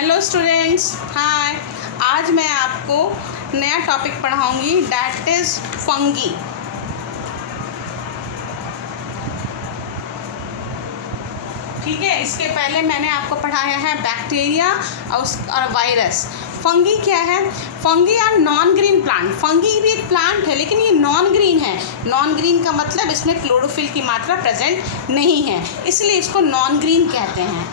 Hello students, हाय। आज मैं आपको नया टॉपिक पढ़ाऊंगी, दैट इज़ फंगी। ठीक है, इसके पहले मैंने आपको पढ़ाया है बैक्टीरिया और वायरस। फंगी क्या है? Fungi are non green plant. Fungi भी एक प्लांट है, लेकिन ये नॉन ग्रीन है। नॉन ग्रीन का मतलब इसमें क्लोरोफिल की मात्रा प्रेजेंट नहीं है, इसलिए इसको नॉन ग्रीन कहते हैं।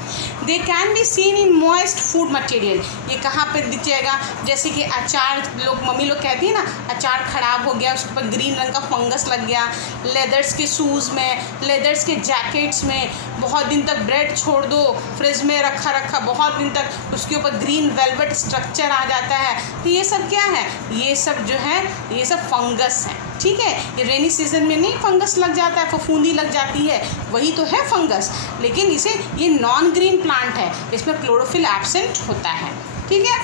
They can be seen in moist food material. ये कहाँ पे दिखेगा? जैसे कि अचार, मम्मी लोग कहती है ना, अचार ख़राब हो गया, उसके ऊपर ग्रीन रंग का फंगस लग गया। लेदर्स के शूज़ में, लेदर्स के जैकेट्स में, बहुत दिन तक ब्रेड छोड़ दो फ्रिज में रखा बहुत दिन तक, उसके ऊपर ग्रीन वेलवेट स्ट्रक्चर आ जाता है। तो ये सब क्या है? ये सब जो है, ये सब फंगस है। ठीक है, ये रेनी सीजन में नहीं फंगस लग जाता है, फफूंदी लग जाती है, वही तो है फंगस। लेकिन ये नॉन ग्रीन प्लांट है, इसमें क्लोरोफिल एब्सेंट होता है। ठीक है।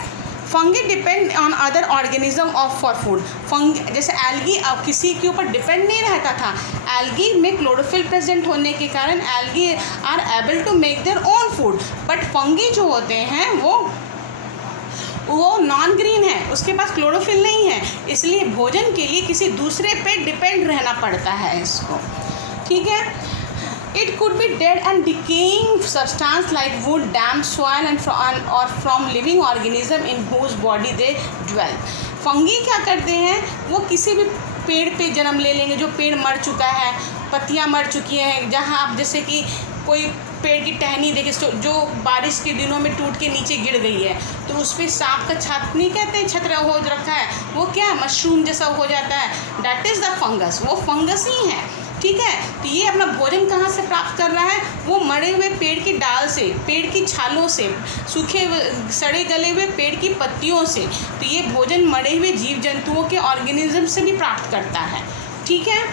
Fungi depend on other organism of for food. Fungi जैसे एल्गी अब किसी के ऊपर डिपेंड नहीं रहता था। एल्गी में क्लोरोफिल प्रेजेंट होने के कारण algae are able to make their own food. But fungi जो होते हैं वो नॉन ग्रीन है, उसके पास क्लोरोफिल नहीं है, इसलिए भोजन के लिए किसी दूसरे पे डिपेंड रहना पड़ता है इसको। ठीक है। It could be dead and decaying substance like wood, damp soil or from living organism in whose body they dwell. Fungi क्या करते हैं? वो किसी भी पेड़ पे जन्म ले लेंगे जो पेड़ मर चुका है, पत्तियां मर चुकी हैं। जहाँ आप जैसे कि कोई पेड़ की टहनी देखे जो बारिश के दिनों में टूट के नीचे गिर गई है, तो उस पर सांप का छत नहीं कहते हैं, छत्र हो रखा है, वो क्या है? मशरूम जैसा हो जाता है। That is the fungus. वो फंगस ही है। ठीक है। तो ये अपना भोजन कहाँ से प्राप्त कर रहा है? वो मरे हुए पेड़ की डाल से, पेड़ की छालों से, सूखे सड़े गले हुए पेड़ की पत्तियों से। तो ये भोजन मरे हुए जीव जंतुओं के ऑर्गेनिज्म से भी प्राप्त करता है। ठीक है।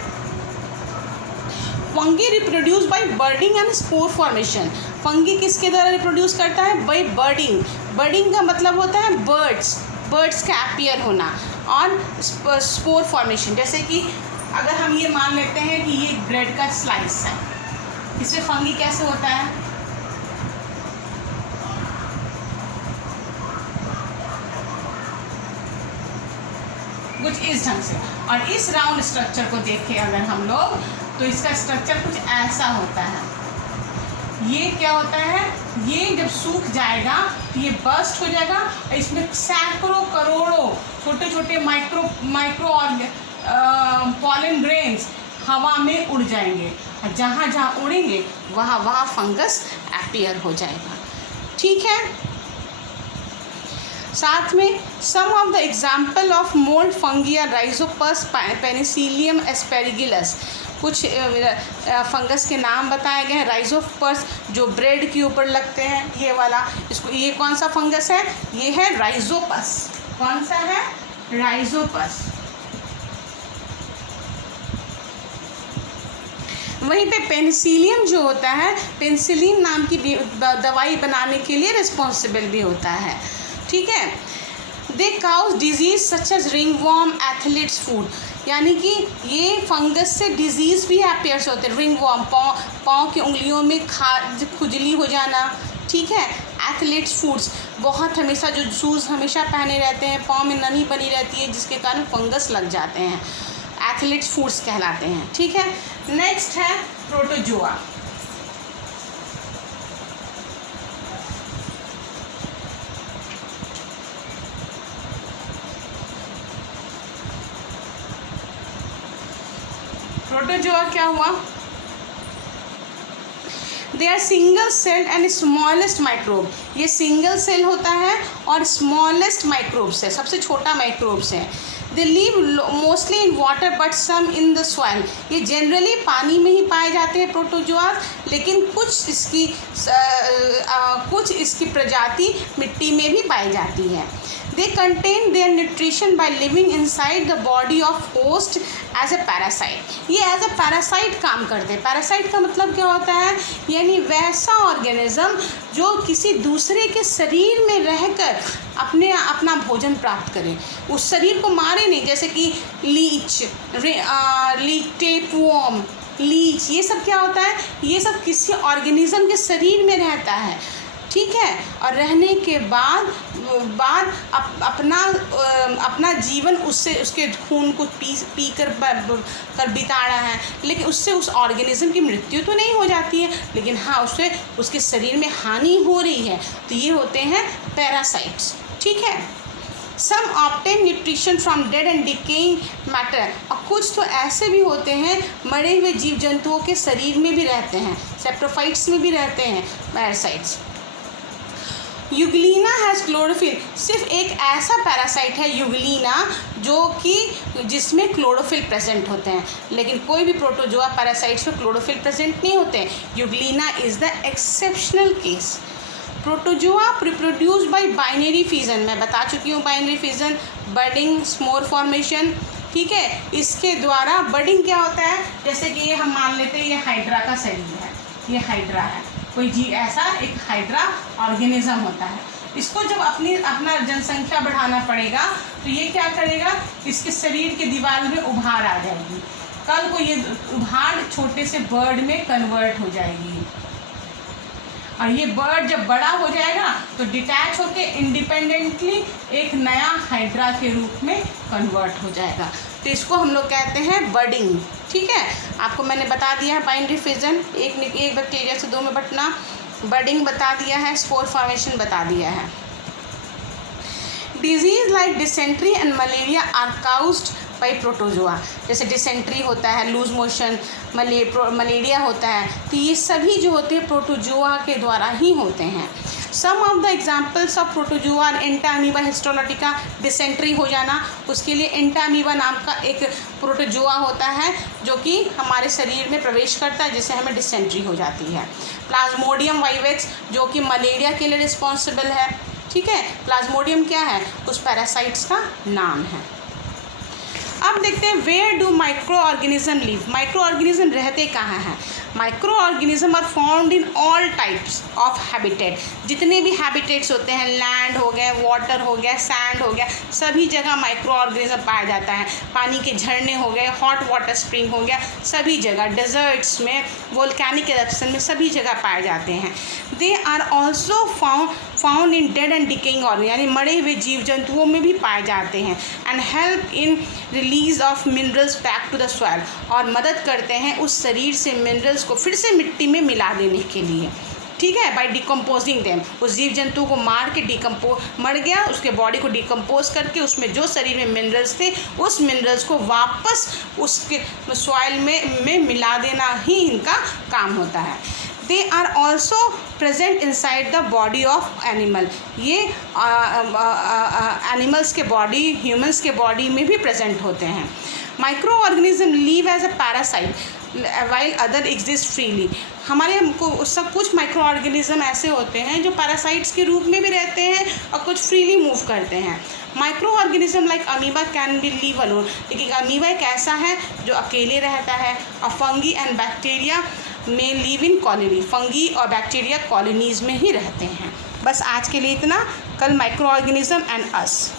Fungi reproduce by budding and spore formation. Fungi किसके द्वारा रिप्रोड्यूस करता है? बाय बर्डिंग। बर्डिंग का मतलब होता है बर्ड्स का अपीयर होना, और स्पोर फॉर्मेशन। जैसे कि अगर हम ये मान लेते हैं कि ये ब्रेड का स्लाइस है, इसमें फंगी कैसे होता है? कुछ इस ढंग से। और इस राउंड स्ट्रक्चर को देखें अगर हम लोग, तो इसका स्ट्रक्चर कुछ ऐसा होता है। ये क्या होता है? ये जब सूख जाएगा तो ये बर्स्ट हो जाएगा, इसमें सैकड़ों करोड़ों छोटे छोटे माइक्रो पॉलन ग्रेन्स हवा में उड़ जाएंगे, और जहाँ जहाँ उड़ेंगे वहाँ फंगस अपीयर हो जाएगा। ठीक है। साथ में some of the example of mould fungi are Rhizopus, Penicillium Aspergillus. कुछ फंगस के नाम बताए गए हैं। राइजोपस जो ब्रेड के ऊपर लगते हैं, ये वाला, इसको, ये कौन सा फंगस है? ये है राइजोपस। कौन सा है? राइजोपस। वहीं पे पेनिसिलियम जो होता है, पेनिसिलिन नाम की दवाई बनाने के लिए रिस्पॉन्सिबल भी होता है। ठीक है। They cause disease such as ringworm, athlete's foot. यानी कि ये फंगस से डिजीज़ भी अपीयर्स होते हैं। रिंगवॉर्म, पाँव की उंगलियों में खुजली हो जाना। ठीक है। एथलीट्स फूड्स, बहुत हमेशा जो शूज़ हमेशा पहने रहते हैं, पाँव में नमी बनी रहती है, जिसके कारण फंगस लग जाते हैं, एथलीट्स फूड्स कहलाते हैं। ठीक है। नेक्स्ट है प्रोटोजोआ। प्रोटोजोआ क्या हुआ? They are single cell and smallest microbe. ये सिंगल सेल होता है और स्मॉलेस्ट माइक्रोब्स है, सबसे छोटा माइक्रोब्स है। They live mostly in water but some in the soil. ये जनरली पानी में ही पाए जाते हैं प्रोटोजोआ, लेकिन कुछ इसकी प्रजाति मिट्टी में भी पाई जाती है। They contain their nutrition by living inside the body of host as a parasite. ये एज ए पैरासाइट काम करते हैं। पैरासाइट का मतलब क्या होता है? यानी वैसा ऑर्गेनिज्म जो किसी दूसरे के शरीर में रहकर अपना भोजन प्राप्त करे, उस शरीर को मारे नहीं। जैसे कि लीच, टेपवॉर्म, लीच, ये सब क्या होता है? ये सब किसी ऑर्गेनिज्म के शरीर में रहता है। ठीक है, और रहने के बाद अपना जीवन उससे उसके खून को पी कर बिता रहा है, लेकिन उससे उस ऑर्गेनिज्म की मृत्यु तो नहीं हो जाती है, लेकिन हाँ उससे उसके शरीर में हानि हो रही है। तो ये होते हैं पैरासाइट्स। ठीक है, some obtain nutrition from dead and decaying matter, और कुछ तो ऐसे भी होते हैं मरे हुए जीव जंतुओं के शरीर में भी रहते हैं, सेप्रोफाइट्स में भी रहते हैं पैरासाइट्स। यूग्लिना हैज़ क्लोरोफिल, सिर्फ एक ऐसा पैरासाइट है यूग्लिना जो कि जिसमें क्लोरोफिल प्रेजेंट होते हैं, लेकिन कोई भी प्रोटोजोआ पैरासाइट्स में क्लोरोफिल प्रेजेंट नहीं होते हैं। Euglena is the exceptional case. Protozoa reproduce by binary fission, मैं बता चुकी हूँ binary fission, budding, spore formation. ठीक है, इसके द्वारा बडिंग क्या होता है, जैसे कि ये हम मान लेते हैं ये हाइड्रा का शरीर है, ये हाइड्रा है, कोई जीव ऐसा एक हाइड्रा ऑर्गेनिज्म होता है। इसको जब अपना जनसंख्या बढ़ाना पड़ेगा तो ये क्या करेगा, इसके शरीर के दीवार में उभार आ जाएगी, कल को ये उभार छोटे से बर्ड में कन्वर्ट हो जाएगी, और ये बर्ड जब बड़ा हो जाएगा तो डिटैच होके इंडिपेंडेंटली एक नया हाइड्रा के रूप में कन्वर्ट हो जाएगा। तो इसको हम लोग कहते हैं बडिंग। ठीक है, आपको मैंने बता दिया है बाइनरी फिजन, एक बैक्टीरिया से दो में बटना, बडिंग बता दिया है, स्पोर फॉर्मेशन बता दिया है। Diseases like dysentery and malaria are caused by protozoa, जैसे डिसेंट्री होता है, लूज मोशन, मलेरिया होता है, तो ये सभी जो होते हैं प्रोटोजोआ के द्वारा ही होते हैं। Some of the examples of protozoa are Entamoeba histolytica, dysentery हो जाना, उसके लिए एंटामीबा नाम का एक प्रोटोजोआ होता है जो कि हमारे शरीर में प्रवेश करता है, जिससे हमें डिसेंट्री हो जाती है। प्लाज्मोडियम वाइवेक्स जो कि मलेरिया के लिए रिस्पॉन्सिबल है। ठीक है, प्लाज्मोडियम क्या है, उस पैरासाइट्स का नाम है। अब देखते हैं where do micro organism live, micro organism रहते कहाँ हैं। Micro organism are found in all types of habitat, जितने भी हैबिटेट्स होते हैं, लैंड हो गए, वाटर हो गया, सैंड हो गया, सभी जगह माइक्रो ऑर्गेनिज्म पाया जाता है। पानी के झरने हो गए, हॉट वाटर स्प्रिंग हो गया, सभी जगह, डेजर्ट्स में, वोल्केनिक एरप्शन में, सभी जगह पाए जाते हैं। They are also found in dead and decaying organism, यानी मरे हुए जीव जंतुओं में भी पाए जाते हैं। And help in release of minerals back to the soil, और मदद करते हैं उस शरीर से मिनरल्स को फिर से मिट्टी में मिला देने के लिए। ठीक है, बाय डिकम्पोजिंग देम, उस जीव जंतु को मार के मर गया, उसके बॉडी को डिकम्पोज करके उसमें जो शरीर में मिनरल्स थे उस मिनरल्स को वापस उसके सॉइल में मिला देना ही इनका काम होता है। They are also present inside the body of animal, ये एनिमल्स के बॉडी, ह्यूमंस के बॉडी में भी प्रेजेंट होते हैं। Micro organism live as a parasite while other exist freely, हमारे हमको सब कुछ माइक्रो ऑर्गेनिज्म ऐसे होते हैं जो पैरासाइट्स के रूप में भी रहते हैं और कुछ फ्रीली मूव करते हैं। Micro organism like amoeba can be leave alone, लेकिन अमीबा एक ऐसा है जो अकेले रहता है। और फंगी एंड बैक्टीरिया में लिव इन कॉलोनी, फंगी और बैक्टीरिया कॉलोनीज़ में ही रहते हैं। बस आज के लिए इतना, कल माइक्रो ऑर्गेनिज्म एंड अस।